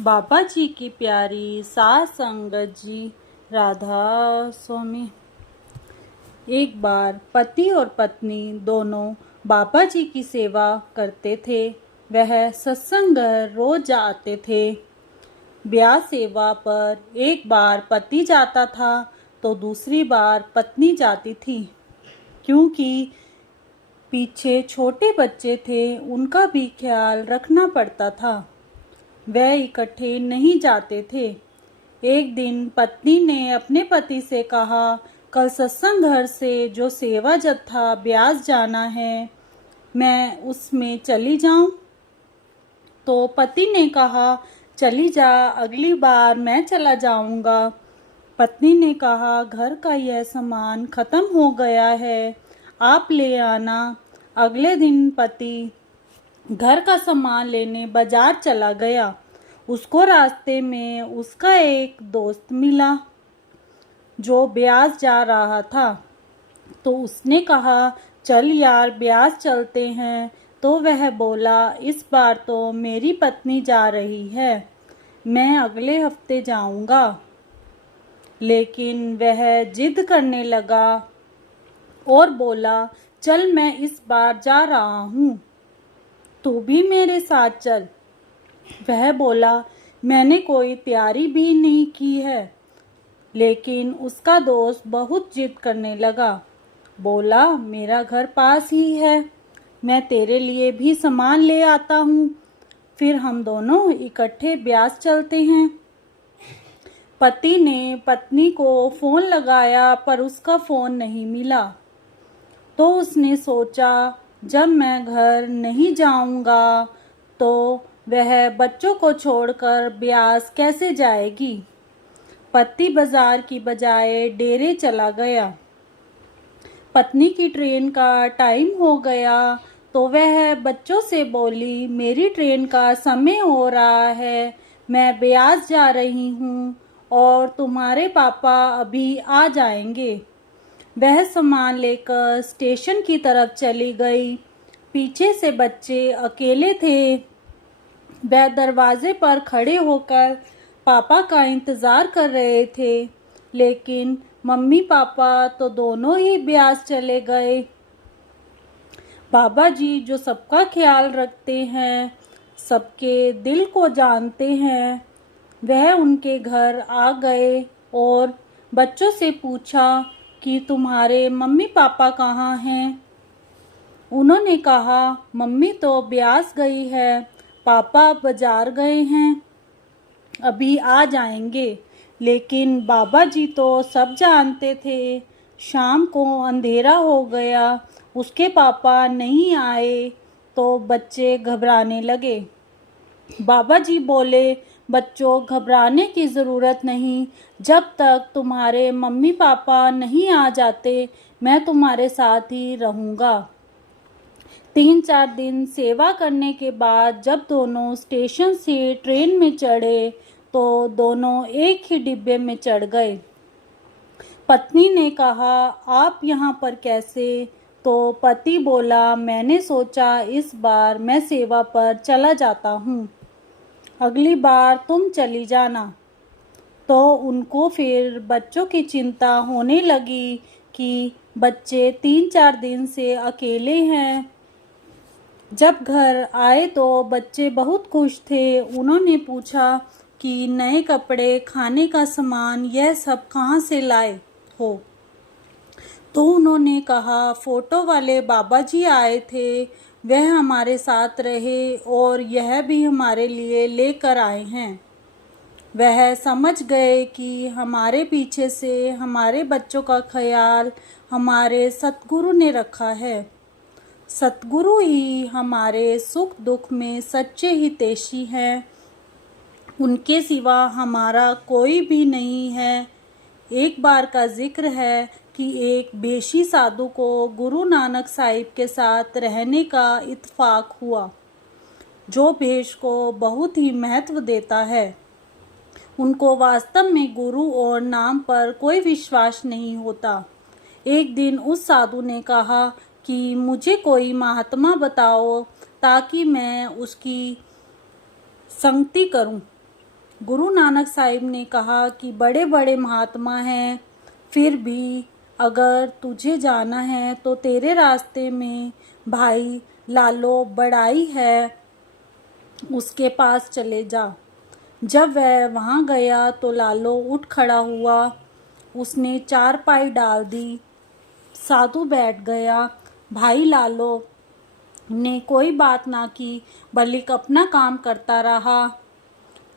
बाबा जी की प्यारी सास संगत जी राधा स्वामी। एक बार पति और पत्नी दोनों बाबा जी की सेवा करते थे। वह सत्संग घर रोज आते थे। ब्याह सेवा पर एक बार पति जाता था तो दूसरी बार पत्नी जाती थी, क्योंकि पीछे छोटे बच्चे थे, उनका भी ख्याल रखना पड़ता था। वह इकट्ठे नहीं जाते थे। एक दिन पत्नी ने अपने पति से कहा, कल सत्संग घर से जो सेवा जत्था ब्यास जाना है, मैं उसमें चली जाऊं? तो पति ने कहा, चली जा, अगली बार मैं चला जाऊंगा। पत्नी ने कहा, घर का यह सामान खत्म हो गया है, आप ले आना। अगले दिन पति घर का सामान लेने बाजार चला गया। उसको रास्ते में उसका एक दोस्त मिला जो ब्यास जा रहा था। तो उसने कहा, चल यार, ब्यास चलते हैं। तो वह बोला, इस बार तो मेरी पत्नी जा रही है, मैं अगले हफ्ते जाऊंगा। लेकिन वह जिद करने लगा और बोला, चल मैं इस बार जा रहा हूँ, तू भी मेरे साथ चल। वह बोला, मैंने कोई तैयारी भी नहीं की है। लेकिन उसका दोस्त बहुत जिद करने लगा। बोला, मेरा घर पास ही है, मैं तेरे लिए भी सामान ले आता हूँ, फिर हम दोनों इकट्ठे ब्यास चलते हैं। पति ने पत्नी को फोन लगाया पर उसका फोन नहीं मिला। तो उसने सोचा, जब मैं घर नहीं जाऊंगा तो वह बच्चों को छोड़कर ब्यास कैसे जाएगी। पति बाजार की बजाय डेरे चला गया। पत्नी की ट्रेन का टाइम हो गया तो वह बच्चों से बोली, मेरी ट्रेन का समय हो रहा है, मैं ब्यास जा रही हूँ और तुम्हारे पापा अभी आ जाएंगे। वह सामान लेकर स्टेशन की तरफ चली गई। पीछे से बच्चे अकेले थे। वह दरवाजे पर खड़े होकर पापा का इंतजार कर रहे थे, लेकिन मम्मी पापा तो दोनों ही ब्यास चले गए। बाबा जी जो सबका ख्याल रखते हैं, सबके दिल को जानते हैं, वह उनके घर आ गए और बच्चों से पूछा कि तुम्हारे मम्मी पापा कहाँ हैं। उन्होंने कहा, मम्मी तो ब्यास गई है, पापा बाजार गए हैं, अभी आ जाएंगे। लेकिन बाबा जी तो सब जानते थे। शाम को अंधेरा हो गया, उसके पापा नहीं आए तो बच्चे घबराने लगे। बाबा जी बोले, बच्चों, घबराने की ज़रूरत नहीं, जब तक तुम्हारे मम्मी पापा नहीं आ जाते मैं तुम्हारे साथ ही रहूँगा। 3-4 दिन सेवा करने के बाद जब दोनों स्टेशन से ट्रेन में चढ़े तो दोनों एक ही डिब्बे में चढ़ गए। पत्नी ने कहा, आप यहाँ पर कैसे? तो पति बोला, मैंने सोचा इस बार मैं सेवा पर चला जाता हूँ, अगली बार तुम चली जाना। तो उनको फिर बच्चों की चिंता होने लगी कि बच्चे 3-4 दिन से अकेले हैं। जब घर आए तो बच्चे बहुत खुश थे। उन्होंने पूछा कि नए कपड़े, खाने का सामान, यह सब कहाँ से लाए हो? तो उन्होंने कहा, फोटो वाले बाबा जी आए थे, वह हमारे साथ रहे और यह भी हमारे लिए लेकर आए हैं। वह समझ गए कि हमारे पीछे से हमारे बच्चों का ख्याल हमारे सतगुरु ने रखा है। सतगुरु ही हमारे सुख दुख में सच्चे हितैषी हैं, उनके सिवा हमारा कोई भी नहीं है। एक बार का जिक्र है कि एक बेशी साधु को गुरु नानक साहिब के साथ रहने का इत्तेफाक हुआ, जो भेष को बहुत ही महत्व देता है। उनको वास्तव में गुरु और नाम पर कोई विश्वास नहीं होता। एक दिन उस साधु ने कहा कि मुझे कोई महात्मा बताओ ताकि मैं उसकी संगति करूं। गुरु नानक साहिब ने कहा कि बड़े बड़े महात्मा हैं, फिर भी अगर तुझे जाना है तो तेरे रास्ते में भाई लालो बड़ाई है, उसके पास चले जा। जब वह वहाँ गया तो लालो उठ खड़ा हुआ, उसने चारपाई डाल दी, साधु बैठ गया। भाई लालो ने कोई बात ना की, बल्कि अपना काम करता रहा।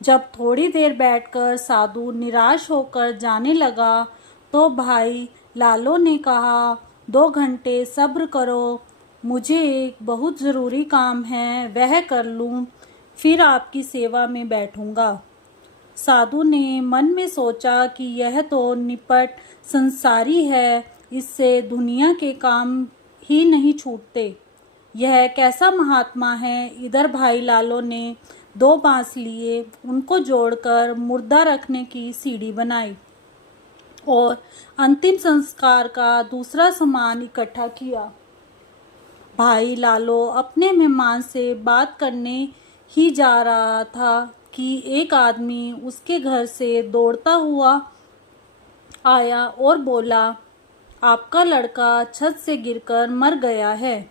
जब थोड़ी देर बैठकर साधु निराश होकर जाने लगा तो भाई लालो ने कहा, 2 घंटे सब्र करो, मुझे एक बहुत ज़रूरी काम है, वह कर लूँ, फिर आपकी सेवा में बैठूंगा। साधु ने मन में सोचा कि यह तो निपट संसारी है, इससे दुनिया के काम ही नहीं छूटते। यह कैसा महात्मा है। इधर भाई लालो ने 2 बांस लिए, उनको जोड़कर मुर्दा रखने की सीढ़ी बनाई और अंतिम संस्कार का दूसरा सामान इकट्ठा किया। भाई लालो अपने मेहमान से बात करने ही जा रहा था कि एक आदमी उसके घर से दौड़ता हुआ आया और बोला, आपका लड़का छत से गिरकर मर गया है।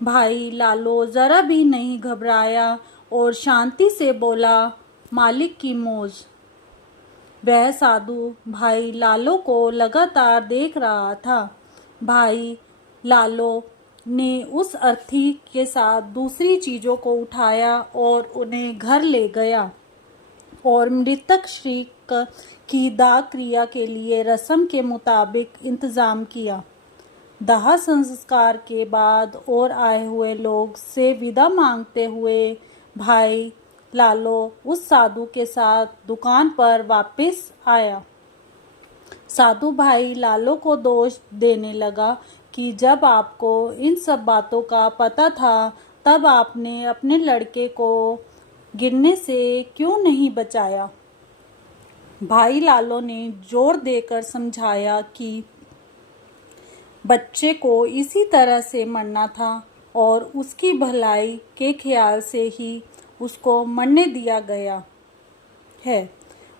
भाई लालो जरा भी नहीं घबराया और शांति से बोला, मालिक की मौज। वह साधु भाई लालो को लगातार देख रहा था। भाई लालो ने उस अर्थी के साथ दूसरी चीज़ों को उठाया और उन्हें घर ले गया और मृतक श्री की दाह क्रिया के लिए रस्म के मुताबिक इंतज़ाम किया। दाह संस्कार के बाद और आए हुए लोग से विदा मांगते हुए भाई लालो उस साधु के साथ दुकान पर वापस आया। साधु भाई लालो को दोष देने लगा कि जब आपको इन सब बातों का पता था तब आपने अपने लड़के को गिरने से क्यों नहीं बचाया। भाई लालो ने जोर देकर समझाया कि बच्चे को इसी तरह से मरना था और उसकी भलाई के ख्याल से ही उसको मरने दिया गया है।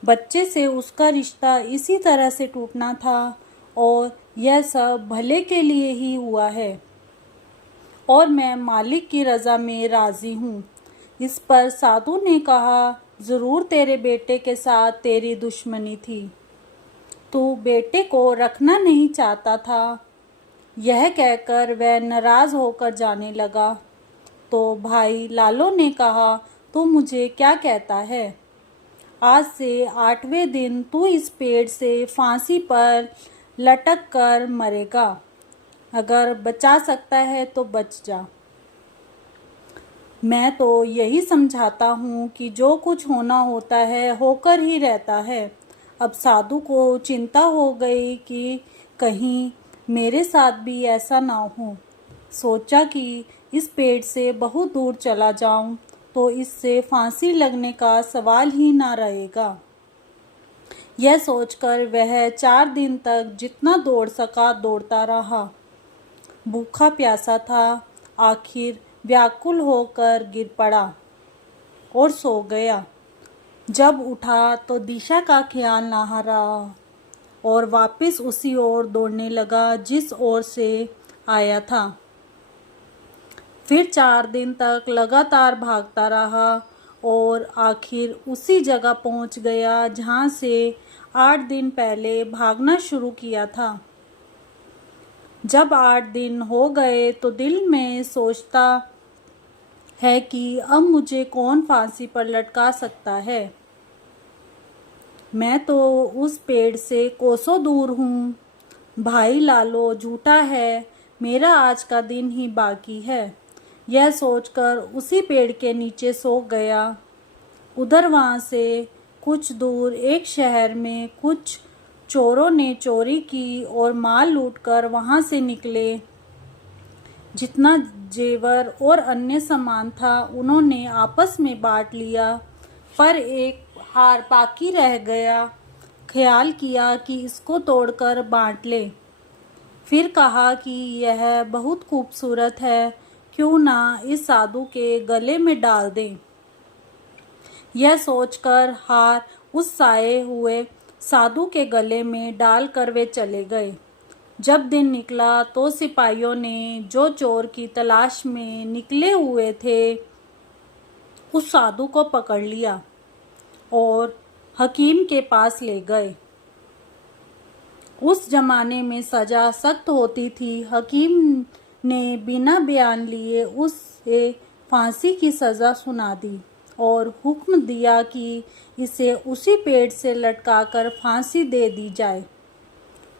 बच्चे से उसका रिश्ता इसी तरह से टूटना था और यह सब भले के लिए ही हुआ है और मैं मालिक की रज़ा में राज़ी हूँ। इस पर साधु ने कहा, ज़रूर तेरे बेटे के साथ तेरी दुश्मनी थी, तू बेटे को रखना नहीं चाहता था। यह कहकर वह नाराज़ होकर जाने लगा। तो भाई लालो ने कहा, तू मुझे क्या कहता है? आज से 8वें दिन तू इस पेड़ से फांसी पर लटक कर मरेगा। अगर बचा सकता है तो बच जा। मैं तो यही समझाता हूँ कि जो कुछ होना होता है होकर ही रहता है। अब साधु को चिंता हो गई कि कहीं मेरे साथ भी ऐसा ना हो। सोचा कि इस पेड़ से बहुत दूर चला जाऊं तो इससे फांसी लगने का सवाल ही ना रहेगा। यह सोचकर वह 4 दिन तक जितना दौड़ सका दौड़ता रहा। भूखा प्यासा था, आखिर व्याकुल होकर गिर पड़ा और सो गया। जब उठा तो दिशा का ख्याल ना रहा और वापस उसी ओर दौड़ने लगा जिस ओर से आया था। फिर 4 दिन तक लगातार भागता रहा और आखिर उसी जगह पहुंच गया जहां से 8 दिन पहले भागना शुरू किया था। जब 8 दिन हो गए तो दिल में सोचता है कि अब मुझे कौन फांसी पर लटका सकता है। मैं तो उस पेड़ से कोसों दूर हूँ। भाई लालो झूठा है, मेरा आज का दिन ही बाकी है। यह सोचकर उसी पेड़ के नीचे सो गया। उधर वहाँ से कुछ दूर एक शहर में कुछ चोरों ने चोरी की और माल लूटकर वहाँ से निकले। जितना जेवर और अन्य सामान था उन्होंने आपस में बांट लिया, पर एक हार बाकी रह गया। ख्याल किया कि इसको तोड़कर बांट ले। फिर कहा कि यह बहुत खूबसूरत है, क्यों ना इस साधु के गले में डाल दें। यह सोचकर हार उस साए हुए साधु के गले में डालकर वे चले गए। जब दिन निकला तो सिपाहियों ने जो चोर की तलाश में निकले हुए थे उस साधु को पकड़ लिया और हकीम के पास ले गए। उस जमाने में सजा सख्त होती थी। हकीम ने बिना बयान लिए उसे फांसी की सजा सुना दी और हुक्म दिया कि इसे उसी पेड़ से लटकाकर फांसी दे दी जाए,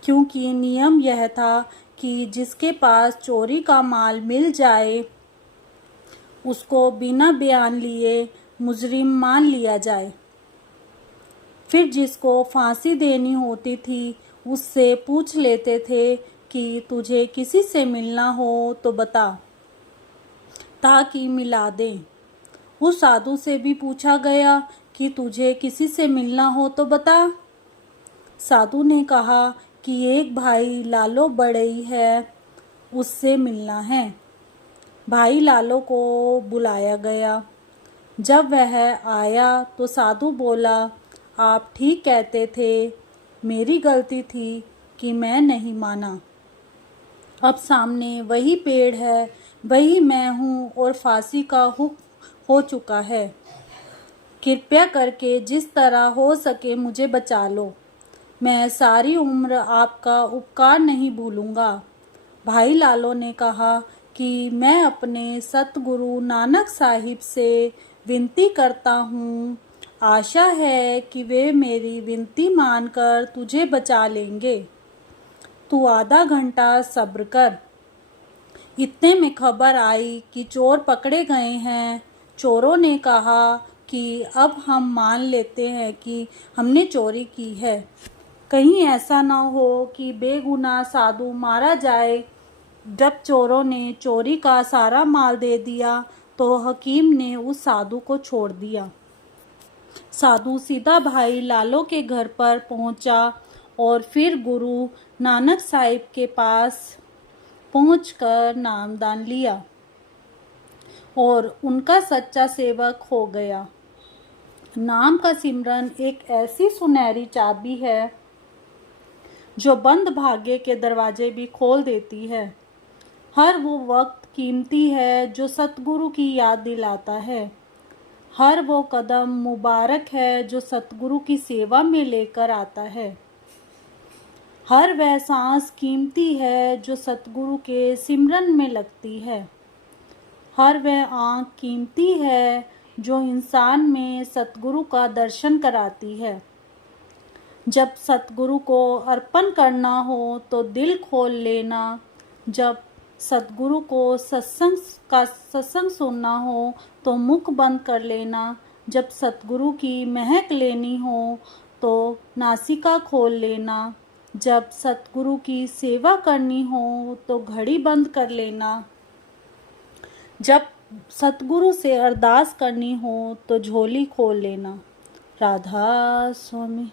क्योंकि नियम यह था कि जिसके पास चोरी का माल मिल जाए उसको बिना बयान लिए मुजरिम मान लिया जाए। फिर जिसको फांसी देनी होती थी उससे पूछ लेते थे कि तुझे किसी से मिलना हो तो बता, ताकि मिला दें। उस साधु से भी पूछा गया कि तुझे किसी से मिलना हो तो बता। साधु ने कहा कि एक भाई लालो बड़ई है, उससे मिलना है। भाई लालो को बुलाया गया। जब वह आया तो साधु बोला, आप ठीक कहते थे, मेरी गलती थी कि मैं नहीं माना। अब सामने वही पेड़ है, वही मैं हूँ और फांसी का हुक्म हो चुका है। कृपया करके जिस तरह हो सके मुझे बचा लो। मैं सारी उम्र आपका उपकार नहीं भूलूंगा। भाई लालो ने कहा कि मैं अपने सतगुरु नानक साहिब से विनती करता हूँ, आशा है कि वे मेरी विनती मानकर तुझे बचा लेंगे। तू आधा घंटा सब्र कर। इतने में खबर आई कि चोर पकड़े गए हैं। चोरों ने कहा कि अब हम मान लेते हैं कि हमने चोरी की है, कहीं ऐसा ना हो कि बेगुनाह साधु मारा जाए। जब चोरों ने चोरी का सारा माल दे दिया तो हकीम ने उस साधु को छोड़ दिया। साधु सीधा भाई लालो के घर पर पहुंचा और फिर गुरु नानक साहिब के पास पहुंचकर नामदान लिया और उनका सच्चा सेवक हो गया। नाम का सिमरन एक ऐसी सुनहरी चाबी है जो बंद भाग्य के दरवाजे भी खोल देती है। हर वो वक्त कीमती है जो सतगुरु की याद दिलाता है। हर वो कदम मुबारक है जो सतगुरु की सेवा में लेकर आता है। हर वह सांस कीमती है जो सतगुरु के सिमरन में लगती है। हर वह आँख कीमती है जो इंसान में सतगुरु का दर्शन कराती है। जब सतगुरु को अर्पण करना हो तो दिल खोल लेना। जब सतगुरु को सत्संग सुनना हो तो मुख बंद कर लेना। जब सतगुरु की महक लेनी हो तो नासिका खोल लेना। जब सतगुरु की सेवा करनी हो तो घड़ी बंद कर लेना। जब सतगुरु से अरदास करनी हो तो झोली खोल लेना। राधा स्वामी।